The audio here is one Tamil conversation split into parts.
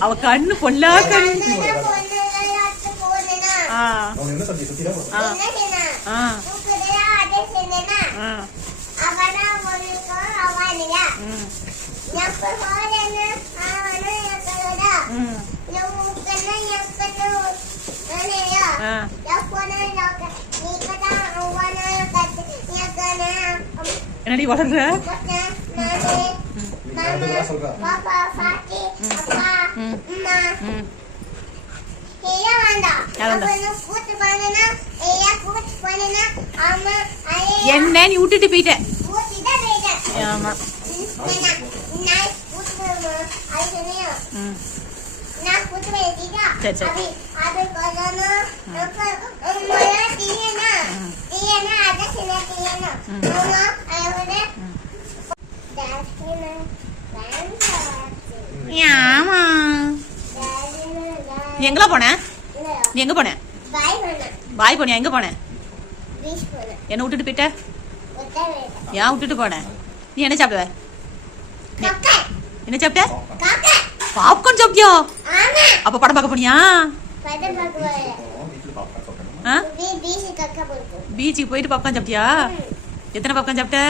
அவ கண்ணு பொல்லா கண்ணு ஆ. அவன் என்ன தம்பி சுத்திதான் போறான். ஆ. ஆ. ஆ ம். ம். ஆ. என்னடி வளர்ற? என்ன நீ விட்டுட்டு போயிட்ட. ஆமா. நான் கூட்டு போகணும் ஆமா. நீ எங்கெல்லாம் போன? நீ எங்க போன? பாய் போனியா? எங்க போன? என்ன விட்டுட்டு போயிட்ட? ஏன் விட்டுட்டு போன? நீ என்ன சாப்பிடுவ என்ன சாப்பிட்ட? பாப்கார்ன் சாப்பிட்டியா? அப்ப படம் பார்க்க போனியா? பீச்சுக்கு போயிட்டு பாப்கார்ன் சாப்பிட்டியா? எத்தனை பாப்கார்ன் சாப்பிட்ட?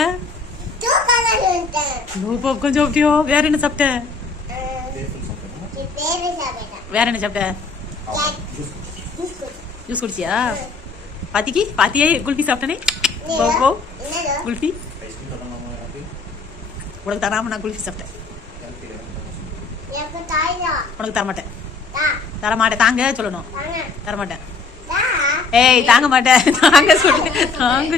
நூறு பாப்கார்ன் சாப்பிட்டியா? வேற என்ன சாப்பிட்ட? வேற என்ன சாப்பிட்ட ஜூஸ் குடிச்சு. ஜூஸ் குடிச்சியா? பாத்திக்கு பாத்தியே குல்ஃபி சாப்பிட்டனே? போ போ. என்னது? குல்ஃபி? உனக்கு தராம நான் குல்ஃபி சாப்பிட்டேன். உனக்கு தர மாட்டேன் தா. தர மாட்டேன் தாங்க சொல்லணும். தாங்க. தர மாட்டேன் தா. ஏய் தாங்க மாட்டேன். தாங்க சொல்லு. தாங்க